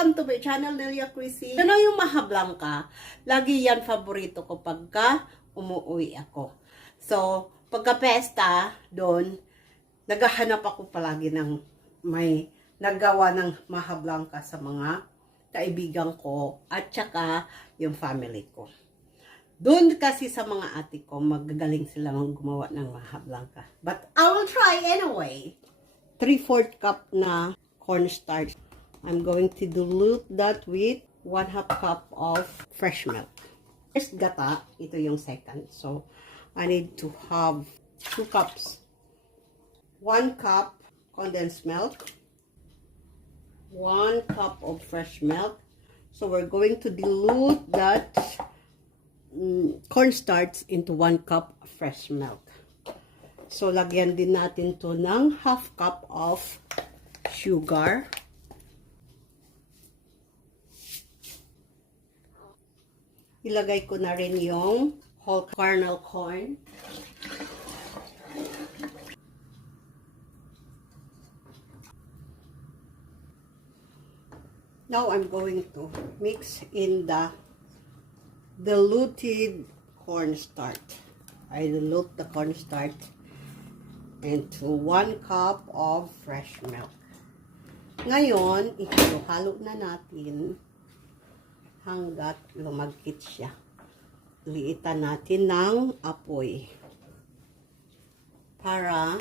welcome to my channel, Nelia Chrissy. Ano yung maja blanca? Lagi yan favorito ko pagka umuwi ako. So, pagka pesta, doon, naghahanap ako palagi ng may naggawa ng maja blanca sa mga kaibigan ko at saka yung family ko. Doon kasi sa mga ate ko, magagaling sila gumawa ng maja blanca. But I will try anyway. 3/4 cup na cornstarch. I'm going to dilute that with 1/2 cup of fresh milk. First gata, ito yung second. So, I need to have 2 cups. 1 cup condensed milk. 1 cup of fresh milk. So, we're going to dilute that cornstarch into 1 cup of fresh milk. So, lagyan din natin to ng 1/2 cup of sugar. Ilagay ko na rin yung whole kernel corn. Now, I'm going to mix in the diluted cornstarch. I dilute the cornstarch into 1 cup of fresh milk. Ngayon, ihalo-halo na natin hanggat lumagkit siya. Liitan natin ng apoy para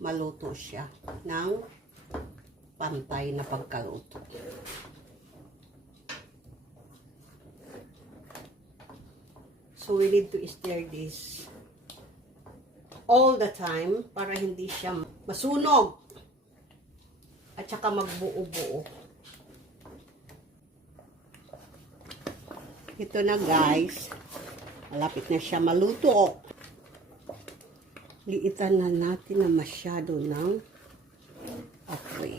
maluto siya ng pantay na pagkaluto. So we need to stir this all the time para hindi siya masunog at saka magbuo-buo. Ito na guys, malapit na siya maluto. Liitan na natin na masyado ng apoy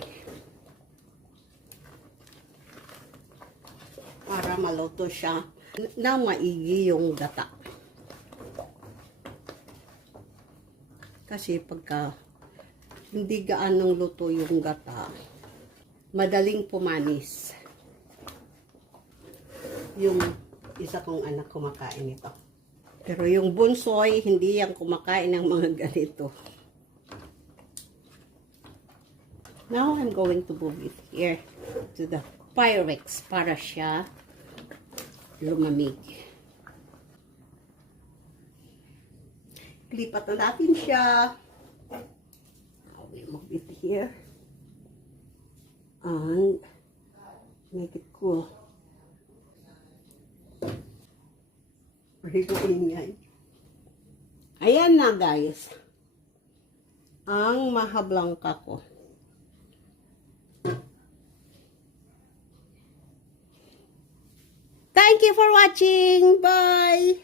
para maluto siya na maigi yung gata. Kasi pagka hindi gaanong luto yung gata, madaling pumanis. Yung isa kong anak kumakain ito. Pero yung bunsoy, hindi yan kumakain ng mga ganito. Now, I'm going to move it here to the Pyrex para siya lumamig. Lipat na natin siya. I will move it here. And make it cool. Ayan na guys, ang maja blanca ko. Thank you for watching. Bye!